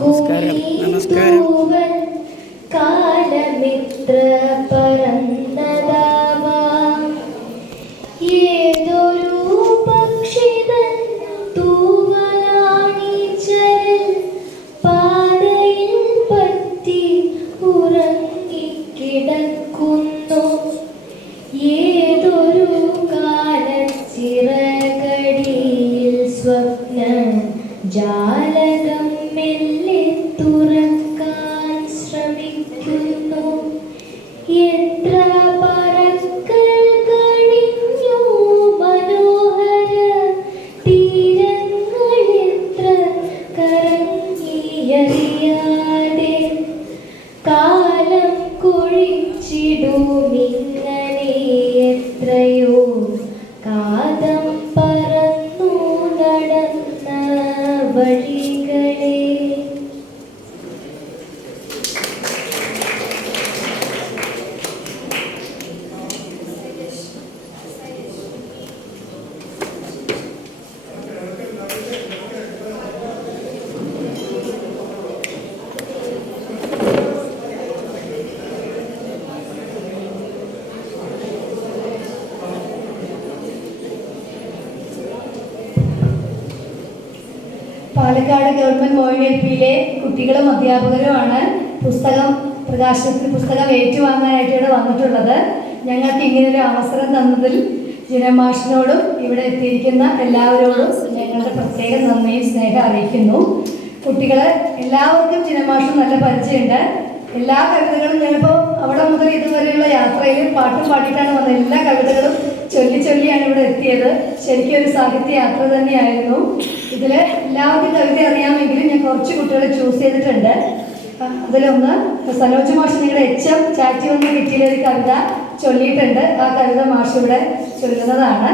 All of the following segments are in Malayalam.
നമസ്കാരം, നമസ്കാരം. ഗവൺമെന്റ് പിയിലെ കുട്ടികളും അധ്യാപകരുമാണ് പുസ്തകം പ്രകാശനത്തിൽ പുസ്തകം ഏറ്റുവാങ്ങാനായിട്ട് ഇവിടെ വന്നിട്ടുള്ളത്. ഞങ്ങൾക്ക് ഇങ്ങനൊരു അവസരം തന്നതിൽ ജിനമാഷിനോടും ഇവിടെ എത്തിയിരിക്കുന്ന എല്ലാവരോടും ഞങ്ങളുടെ പ്രത്യേക നന്ദിയും സ്നേഹം അറിയിക്കുന്നു. കുട്ടികളെ എല്ലാവർക്കും ജിനമാഷും നല്ല പരിചയമുണ്ട്. എല്ലാ കവിതകളും ഞാനിപ്പോൾ അവിടെ മുതൽ ഇതുവരെയുള്ള യാത്രയിൽ പാട്ടും പാടിയിട്ടാണ് വന്നത് എല്ലാ കവിതകളും ചൊല്ലി ചൊല്ലിയാണ് ഇവിടെ എത്തിയത്. ശരിക്കും ഒരു സാഹിത്യ യാത്ര തന്നെയായിരുന്നു. ഇതിൽ എല്ലാവർക്കും കവിത അറിയാമെങ്കിലും ഞാൻ കുറച്ച് കുട്ടികളെ ചൂസ് ചെയ്തിട്ടുണ്ട്. അതിലൊന്ന് സനോജ് മാഷ് നിങ്ങളുടെ എച്ച് എം ചാറ്റി വന്ന് കിറ്റിയിലെ ഒരു കവിത ചൊല്ലിയിട്ടുണ്ട്. ആ കവിത മാഷ് ഇവിടെ ചൊല്ലുന്നതാണ്.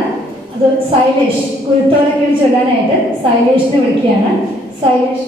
അത് സൈലേഷ് കുരുത്തോലക്കിളി ചൊല്ലാനായിട്ട് സൈലേഷിനെ വിളിക്കുകയാണ്. സൈലേഷ്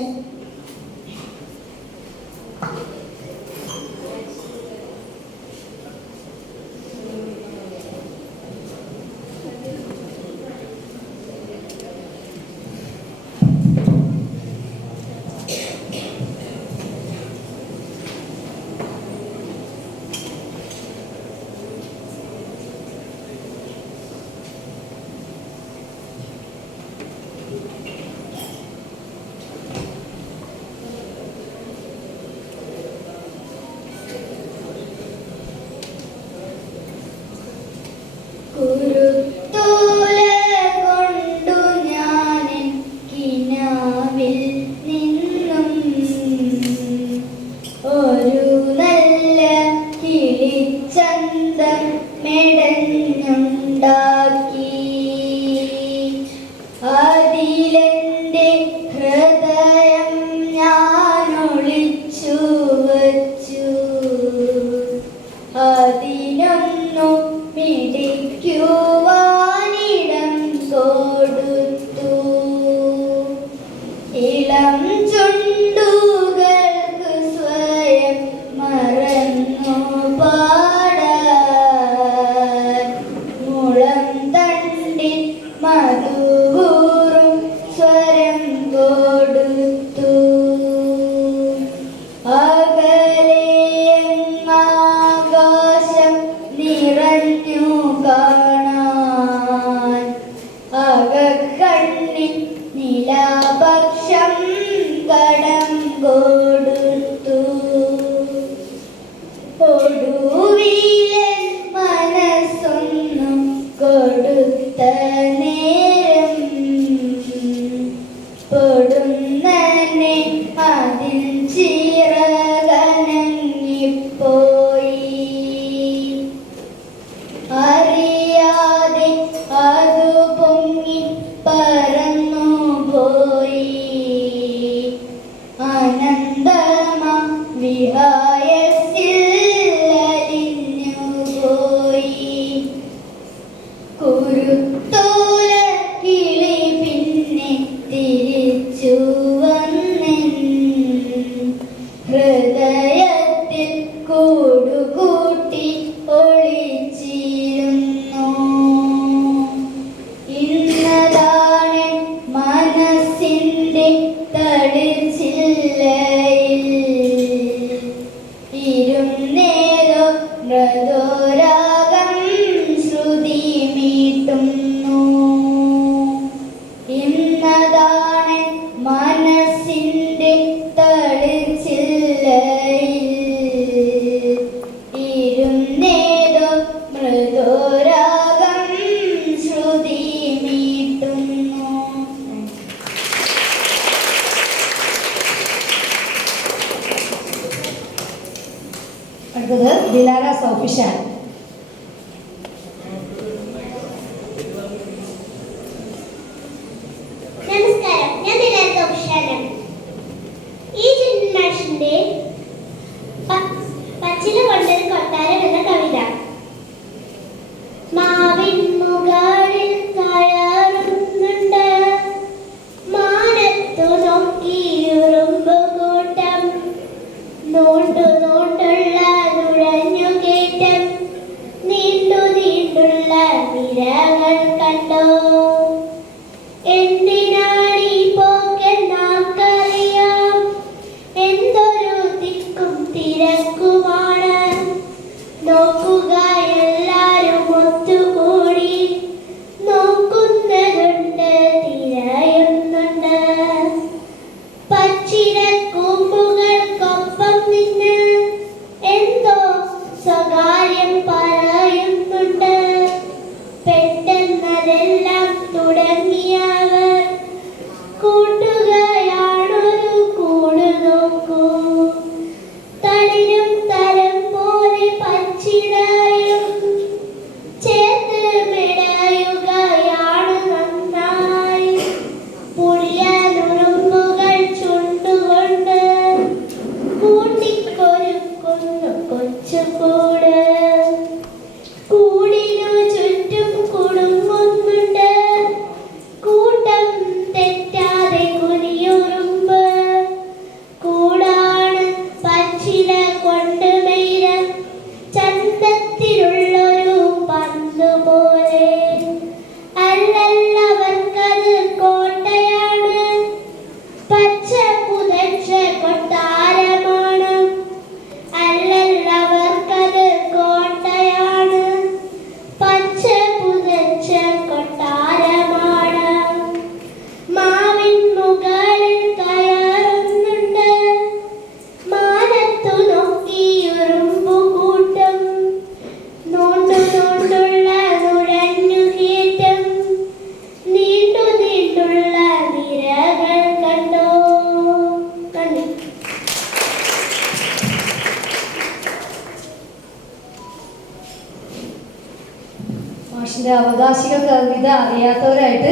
പക്ഷെ അവകാശിക കവിത അറിയാത്തവരായിട്ട്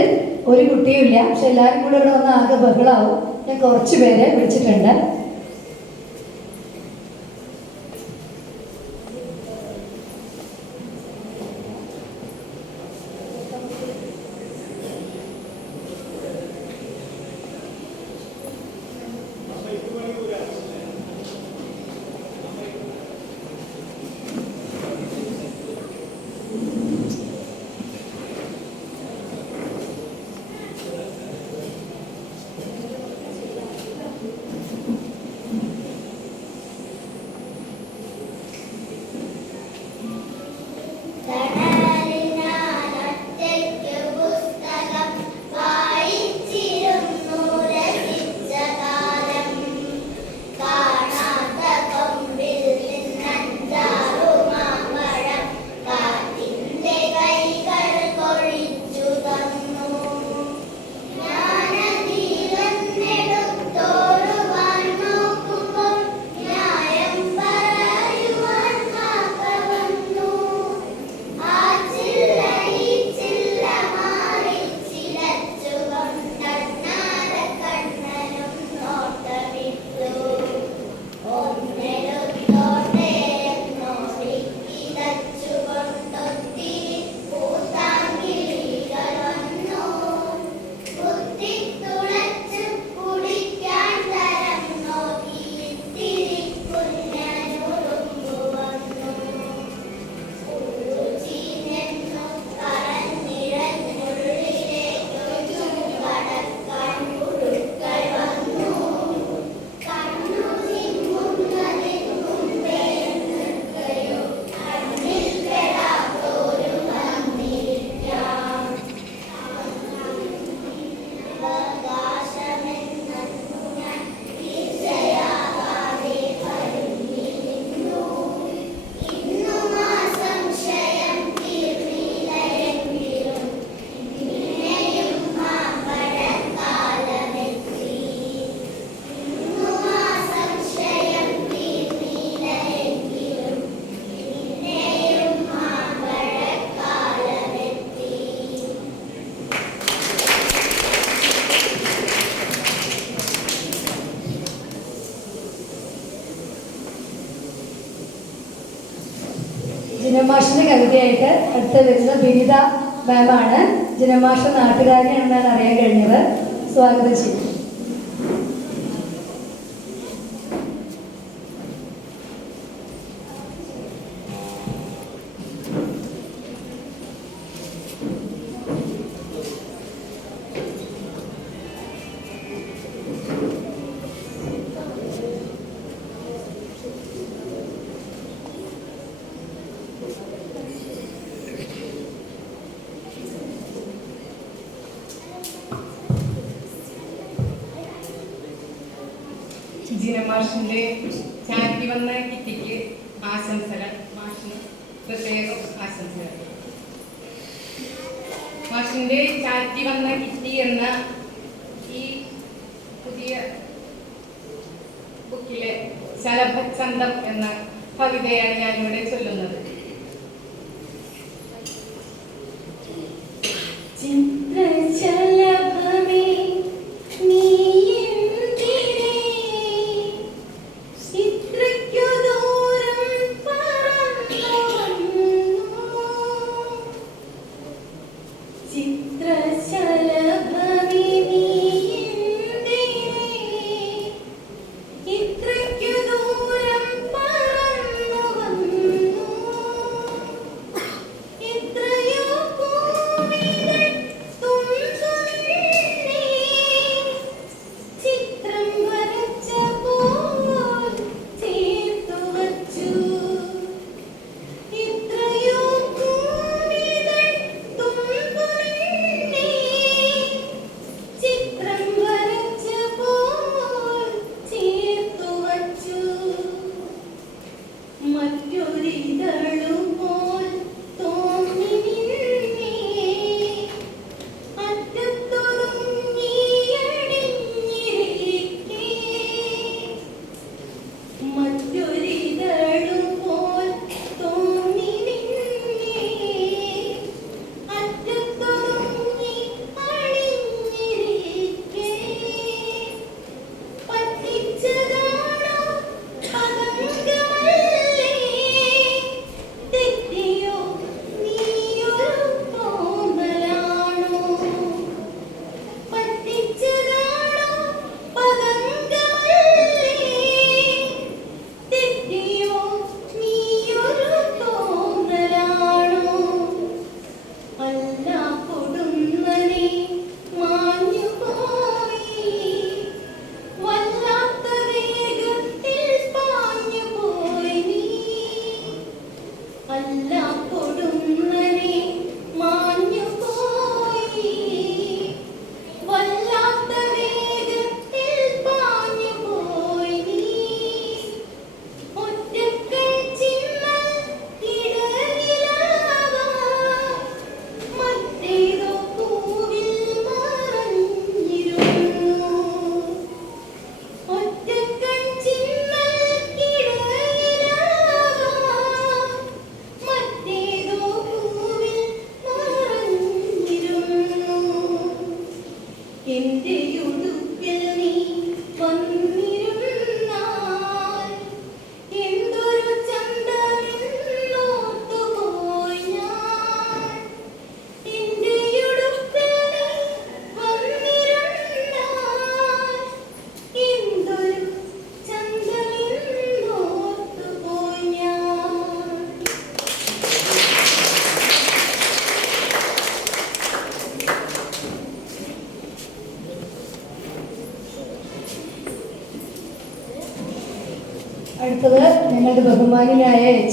ഒരു കുട്ടിയും ഇല്ല. പക്ഷെ എല്ലാവരും കൂടെ ഇവിടെ വന്ന് ആകെ ബഹളാവും. ഞാൻ കുറച്ച് പേരെ വിളിച്ചിട്ടുണ്ട്. അടുത്ത് വരുന്ന ബിനിത മാമാണ് ജനമാഷ നാട്ടുകാരനെ എന്നാണ് അറിയാൻ കഴിഞ്ഞത്. സ്വാഗതം ചെയ്യും. വന്ന കിറ്റിക്ക് ആശംസകൾ. മാഷിന് പ്രത്യേകം ആശംസകൾ. മാഷിന്റെ ചാറ്റി വന്ന കിറ്റി എന്ന ഈ പുതിയ ബുക്കിലെ ശലഭ ചന്തം എന്ന കവിതയാണ് ഞാനിവിടെ ചൊല്ലുന്നത്.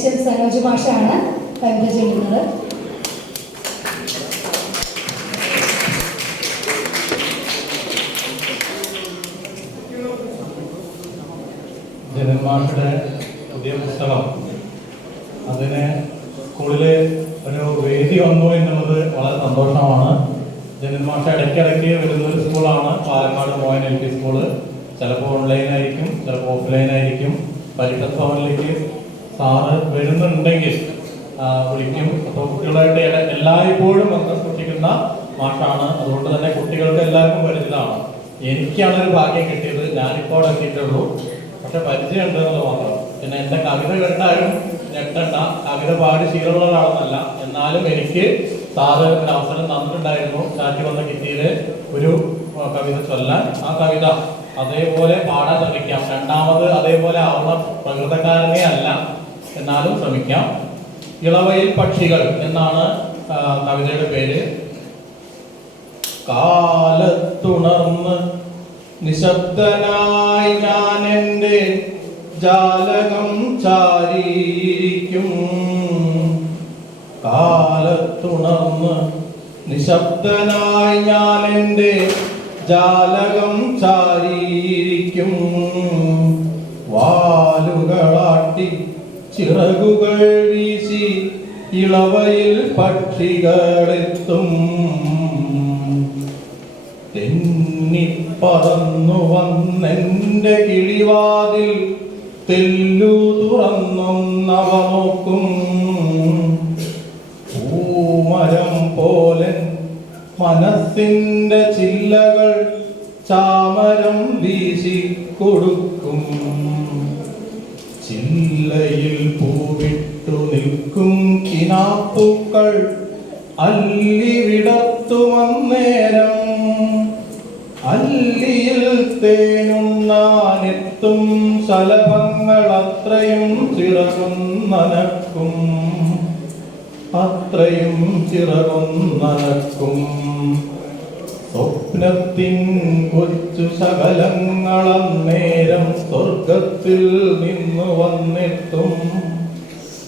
എച്ച് സനോജ് മാഷാണ് കവിത ചൊല്ലുന്നത് ജനന്മാരുടെ പുതിയ പുസ്തകം. അതിന് സ്കൂളിൽ ഒരു വേദി വന്നു എന്നുള്ളത് വളരെ സന്തോഷമാണ്. ജനന്മാഷ ഇടയ്ക്കിടയ്ക്ക് വരുന്ന ഒരു സ്കൂളാണ് Palakkad Moyan L P school ചിലപ്പോൾ ഓൺലൈനായിരിക്കും ചിലപ്പോൾ ഓഫ്ലൈനായിരിക്കും പരിഷത്ത് ഭവനിലേക്ക് സാറ് വരുന്നുണ്ടെങ്കിൽ വിളിക്കും. അപ്പോൾ കുട്ടികളായിട്ട് എല്ലായ്പ്പോഴും ബന്ധപ്പെട്ടിരിക്കുന്ന മാഷാണ്. അതുകൊണ്ട് തന്നെ കുട്ടികൾക്ക് എല്ലാവർക്കും പരിചിതമാണ് എനിക്കാണ് ഒരു ഭാഗ്യം കിട്ടിയത്. ഞാനിപ്പോൾ അവിടെ എത്തിയിട്ടുള്ളൂ. പക്ഷെ പരിചയം ഉണ്ട് എന്നുള്ളത് മാത്രം. പിന്നെ എന്റെ കവിത കണ്ടാലും ഞെട്ടണ്ട കവിത പാടി ശീലമുള്ള ഒരാളെന്നല്ല. എന്നാലും എനിക്ക് സാറ് ഒരു അവസരം തന്നിട്ടുണ്ടായിരുന്നു. ചാറ്റി വന്ന കിറ്റിയിൽ ഒരു കവിത ചൊല്ലാൻ. ആ കവിത അതേപോലെ പാടാൻ ശ്രമിക്കാം. രണ്ടാമത് അതേപോലെ ആവുന്ന പ്രകൃതക്കാരനെ അല്ല. എന്നാലും ശ്രമിക്കാം. ഇളവയിൽ പക്ഷികൾ എന്നാണ് കവിതയുടെ പേര്. കാലത്തുണർന്ന് നിശബ്ദനായി ഞാൻ എന്റെ ജാലകം ചാരിയിരിക്കും. കാലത്തുണർന്ന് നിശബ്ദനായി ഞാൻ എന്റെ ജാലകം ചാരിയിരിക്കും. വാലുകളാട്ടി ചിറകുകൾ വീശി ഇളവയിൽ പക്ഷികളെത്തും. തെന്നിപ്പറന്നു വന്നെന്റെ കിളിവാതിൽ തെല്ലു തുറന്നൊന്നവ നോക്കും. പൂമരം പോലെ മനസ്സിന്റെ ചില്ലകൾ ചാമരം വീശി കൊടുക്കും. ചില്ലയിൽ പൂവിട്ടു നിൽക്കും കിനാപ്പൂക്കൾ അല്ലിവിടത്തു വന്നേരം. അല്ലിയിൽ തേനുണ്ണാനെത്തും ശലഭങ്ങൾ അത്രയും ചിറകും നനക്കും. അത്രയും ചിറകുന്നനക്കും സ്വപ്നത്തിൻ കൊച്ചു ശകലങ്ങളന്നേരം സ്വർഗത്തിൽ നിന്നു വന്നെത്തും.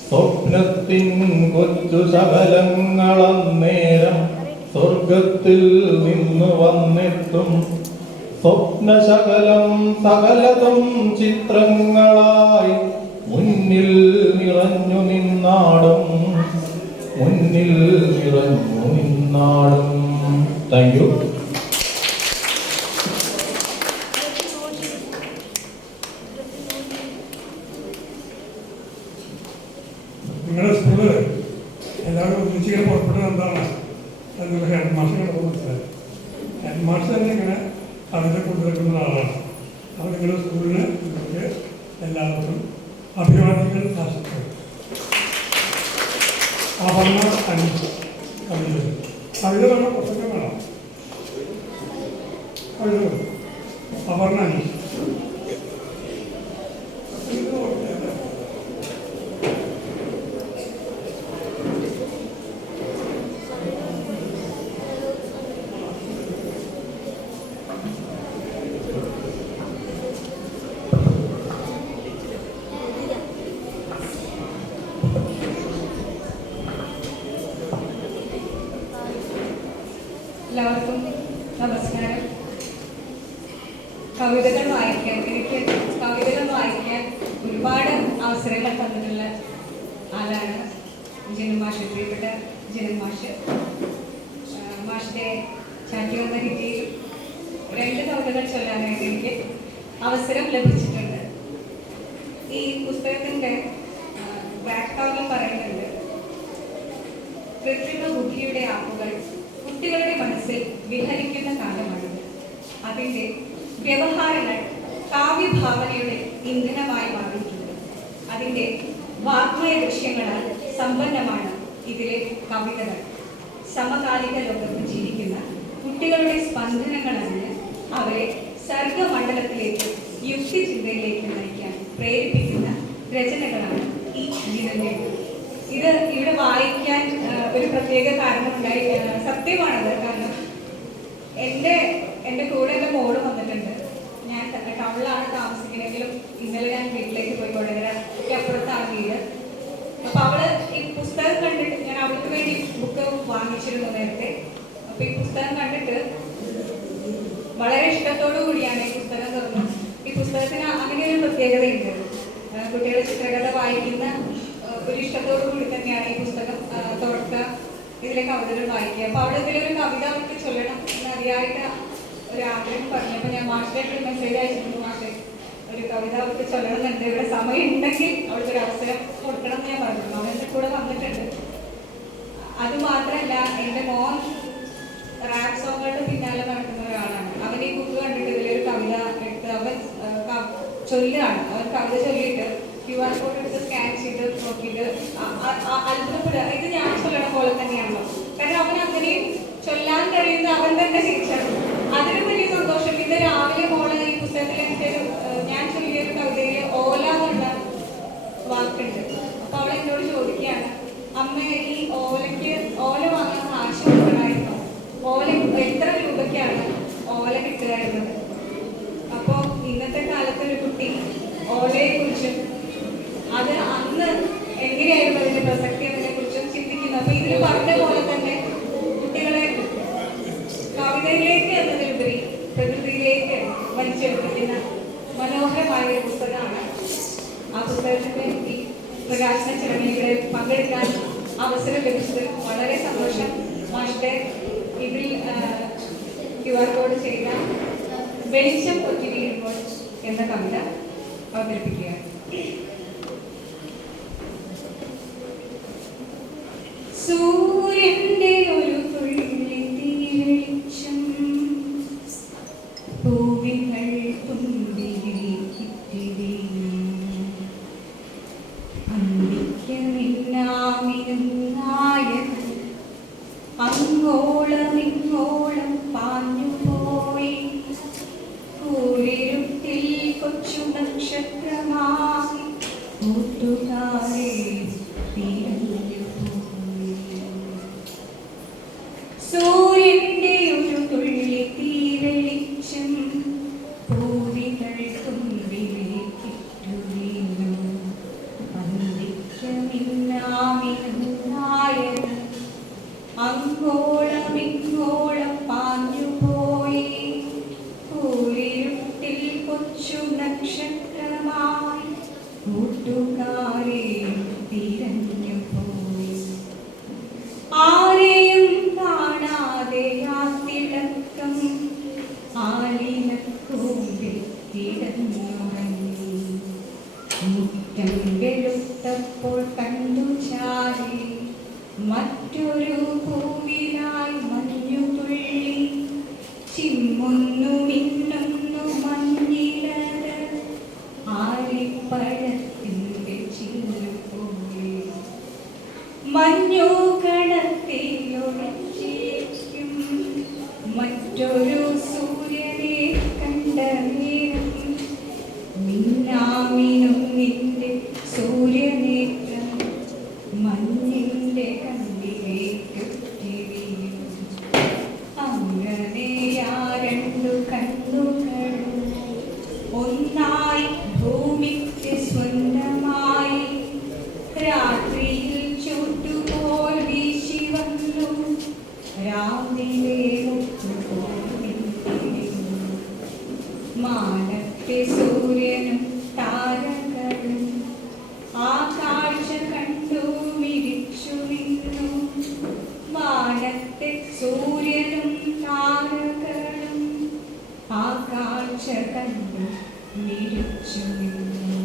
സ്വപ്നത്തിൻ കൊച്ചു ശകലങ്ങളന്നേരം സ്വർഗത്തിൽ നിന്നു വന്നെത്തും. സ്വപ്നശകലം സകലതും ചിത്രങ്ങളായി മുന്നിൽ നിറഞ്ഞു നിന്നാടും. മുന്നിൽ നിറഞ്ഞു നിന്നാടും. Thank you. വാഗ്മയ ദൃശ്യങ്ങളാൽ സമ്പന്നമാണ് ഇതിലെ കവിതകൾ. സമകാലിക ലോകത്ത് ജീവിക്കുന്ന കുട്ടികളുടെ സ്പന്ദനങ്ങളാണ് അവരെ സർഗമണ്ഡലത്തിലേക്ക് യുക്തിചിന്തയിലേക്ക് നയിക്കാൻ പ്രേരിപ്പിക്കുന്ന രചനകളാണ് ഈ ദിനങ്ങൾ ഇത് ഇവിടെ വായിക്കാൻ ഒരു പ്രത്യേക കാരണമുണ്ടായി സത്യമാണത്. കാരണം എന്റെ എന്റെ കൂടെ എന്റെ മോൾ വന്നിട്ടുണ്ട്. ഞാൻ ടൗണിലാണ് താമസിക്കുന്നതെങ്കിലും ഇന്നലെ ഞാൻ വീട്ടിലേക്ക് പോയി കൊണ്ടുവരാൻ അപ്പുറത്താണ് വീട്. അപ്പൊ അവൾ ഈ പുസ്തകം കണ്ടിട്ട് ഞാൻ അവൾക്ക് വേണ്ടി ബുക്ക് വാങ്ങിച്ചിരുന്നു നേരത്തെ. അപ്പൊ ഈ പുസ്തകം കണ്ടിട്ട് വളരെ ഇഷ്ടത്തോടു കൂടിയാണ് ഈ പുസ്തകം തുറന്നത്. ഈ പുസ്തകത്തിന് അങ്ങനെ ഒരു പ്രത്യേകതയുണ്ട്. കുട്ടികളെ ചിത്രകഥ വായിക്കുന്ന ഒരു ഇഷ്ടത്തോടു കൂടി തന്നെയാണ് ഈ പുസ്തകം തുറക്കുക. ഇതിലെ കവിതകൾ വായിക്കുക. അപ്പൊ അവിടെ ഇതിലൊരു കവിത അവർക്ക് ചൊല്ലണം എന്ന് അറിയായിട്ട് ഒരു ആഗ്രഹം പറഞ്ഞപ്പോൾ ഞാൻ മാഷിലേക്ക് മെസ്സേജ് അയച്ചിരുന്നു മാഷെ ഒരു കവിത അവർക്ക് ചൊല്ലണമെന്നുണ്ട് ഇവിടെ സമയം ഉണ്ടെങ്കിൽ അവൾക്ക് ഒരു അവസരം കൊടുക്കണം എന്ന് ഞാൻ പറഞ്ഞു. അവൻ എന്റെ കൂടെ വന്നിട്ടുണ്ട്. അത് മാത്രമല്ല എന്റെ മോൻ റാപ്പ് സോങ്ങുകളുടെ പിന്നാലെ നടക്കുന്ന ഒരാളാണ്. അവൻ ഈ ബുക്ക് കണ്ടിട്ട് ഇതിലൊരു കവിത എടുത്ത് അവൻ ചൊല്ലുകയാണ്. അവൻ കവിത ചൊല്ലിയിട്ട് ക്യു ആർ കോഡ് എടുത്ത് സ്കാൻ ചെയ്ത് നോക്കിയിട്ട് അത്ഭുതപ്പെടുക. ഇത് ഞാൻ ചൊല്ലണ പോലെ തന്നെയാണല്ലോ. കാരണം അവൻ അങ്ങനെയും ചൊല്ലാൻ കഴിയുന്ന അവൻ തന്നെ ശിക്ഷണം അതിനും വലിയ സന്തോഷം. ഇന്ന് രാവിലെ മോളെ ഈ പുസ്തകത്തിൽ എന്റെ ഞാൻ ചൊല്ലിയൊരു കവിതയിൽ ഓല എന്നുള്ള വാക്കുണ്ട്. അപ്പൊ അവൾ എന്നോട് ചോദിക്കുകയാണ് അമ്മ ഈ ഓലയ്ക്ക് ഓല വാങ്ങാൻ കാശ് കൊടുക്കണമായിരുന്നു ഓല എത്ര രൂപയ്ക്കാണ് ഓല കിട്ടുകയായിരുന്നത്? അപ്പോൾ ഇന്നത്തെ കാലത്ത് ഒരു കുട്ടി ഓലയെ കുറിച്ചും അത് അന്ന് എങ്ങനെയായിരുന്നു അതിന്റെ പ്രസക്തി എന്നതിനെ കുറിച്ചും ചിന്തിക്കുന്നു അപ്പൊ ഇതിൽ പറഞ്ഞ പോലെ തന്നെ കുട്ടികളെ കവിതയിലേക്ക് എന്നതിലുപരി പ്രകൃതിയിലേക്ക് വലിച്ചെടുപ്പിക്കുന്ന മനോഹരമായ ഒരു പുസ്തകമാണ് ആ പുസ്തകത്തിന്റെ ഈ ചടങ്ങുകളിൽ പങ്കെടുക്കാൻ അവസരം ലഭിച്ചത് വളരെ സന്തോഷം. മാഷിന്റെ ഇതിൽ ക്യു ആർ കോഡ് ചെയ്ത വെളിച്ചം ഒത്തിരി എന്ന കവിത അവതരിപ്പിക്കുകയാണ്. മാനത്തെ സൂര്യനും താരകളും ആ കണ്ടു മിരിച്ചു നിന്നു. മാനത്തെ സൂര്യനും താരകളും ആ കണ്ടു മിരിച്ചു നിന്നു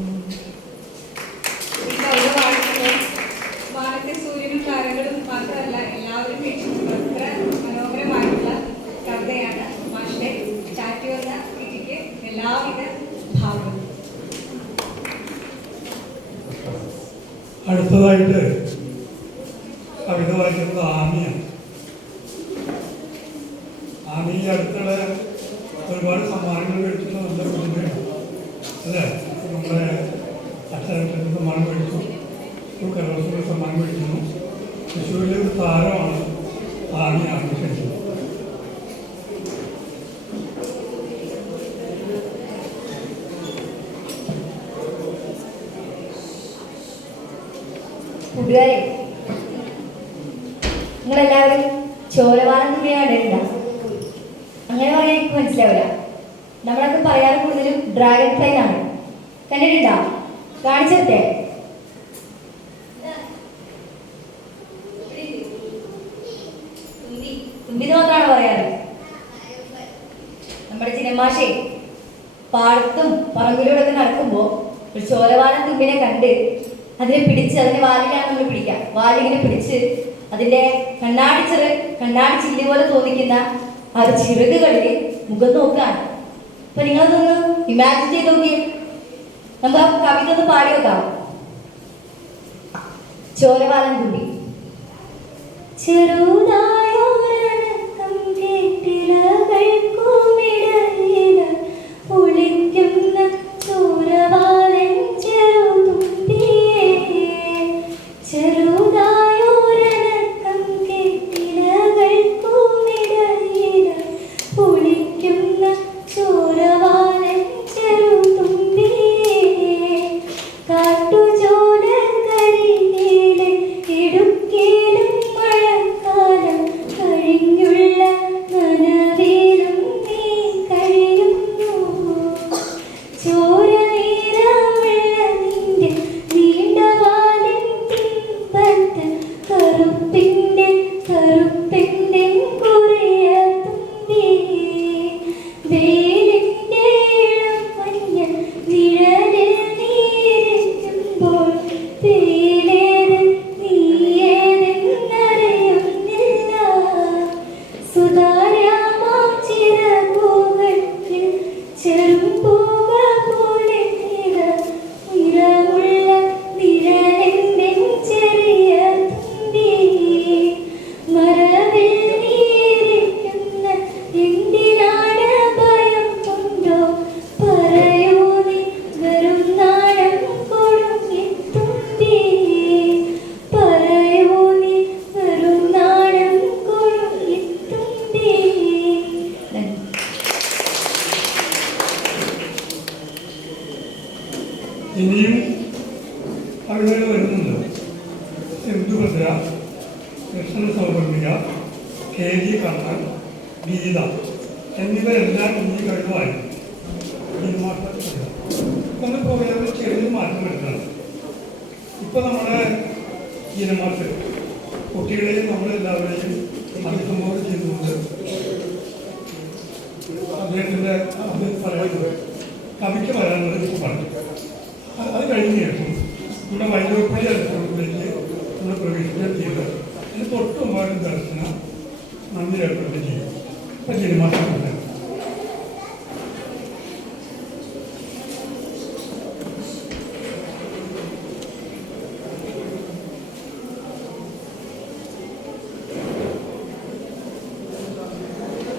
ഈ കവിത വായിക്കുമ്പോൾ വാനത്തെ സൂര്യനും താരങ്ങളും മാത്രമല്ല എല്ലാവരും വീക്ഷിച്ചു അത്ര മനോഹരമായിട്ടുള്ള കവിതയാണ് മാഷിന്റെ ചാറ്റി വന്ന കൃതിക്ക് എല്ലാവിധ ഭാവങ്ങളും അടുത്തതായിട്ട് കവിത വായിക്കുന്നത് ആമിയാണ് ആമി അടുത്തുള്ള ഒരുപാട് സമ്മാനങ്ങൾ മേടിച്ചിട്ട് നല്ല പ്രതിഭയാണ് അല്ലേ? നമ്മുടെ അച്ഛനും സമ്മാനം ഒരു കലോത്സവ സമ്മാനം മേടിക്കുന്നു. തൃശ്ശൂരിലെ ഒരു താരമാണ് ആമി ചോരവാനം തുണിയ കണ്ടിട്ടുണ്ടോ അങ്ങനെ പറയാൻ എനിക്ക് മനസ്സിലാവില്ല. നമ്മളൊക്കെ പറയാറ് കൂടുതലും ഡ്രാഗൺ ഫ്ലൈ ആണ്. കണ്ടിട്ടുണ്ടോ? കാണിച്ചേ തുമ്പി. മാത്രമാണ് പറയാറ്. നമ്മുടെ ചിനമാഷെ പാടത്തും പറമ്പിലൂടെ ഒക്കെ നടക്കുമ്പോൾ ഒരു ചോരവാലം തുമ്പിനെ കണ്ട് അതിനെ പിടിച്ച് അതിന്റെ വാലിലാണ് നമ്മൾ പിടിക്കുക വാലിങ്ങനെ പിടിച്ച് അതിന്റെ കണ്ണാടി ചെറു കണ്ണാടി ചില്ലി പോലെ തോന്നിക്കുന്ന ആ ഒരു ചിറകുകളിൽ മുഖം നോക്കുകയാണ് അപ്പൊ നിങ്ങളതൊന്ന് ഇമാജിൻ ചെയ്ത് നോക്കിയേ. നമുക്ക് ആ കവിത ഒന്ന് പാടി വെക്കാം. ചോരവാലൻ കുട്ടി. ചെറുതായോരനക്കം കവിതകൾ വരുന്നുണ്ട്. സിന്ധുഭദ്ര കൃഷ്ണ സൗകര്യ കെ ജി കണ്ണൻ ഗീത എന്നിവരെല്ലാം ഈ കഴിവായി. ഒന്ന് പോയത് ചെറിയ മാറ്റം വരുന്നത് ഇപ്പോൾ നമ്മുടെ ജീനമാർക്ക് കുട്ടികളെയും നമ്മളെല്ലാവരെയും അഭിസംബോധന ചെയ്തുകൊണ്ട് അദ്ദേഹത്തിന്റെ അഭിപ്രായം കവിക്ക് ഇപ്പോൾ പറഞ്ഞു. അത് കഴിഞ്ഞ നമ്മുടെ വൈദ്യുതപ്പള്ളി അടുത്തുള്ളിലേക്ക് നമ്മൾ പ്രവേശിക്കാൻ ചെയ്യുക ഇത് തൊട്ട് ദർശനം നന്ദി രേഖപ്പെടുത്തി ചെയ്യും ശരി സിനിമ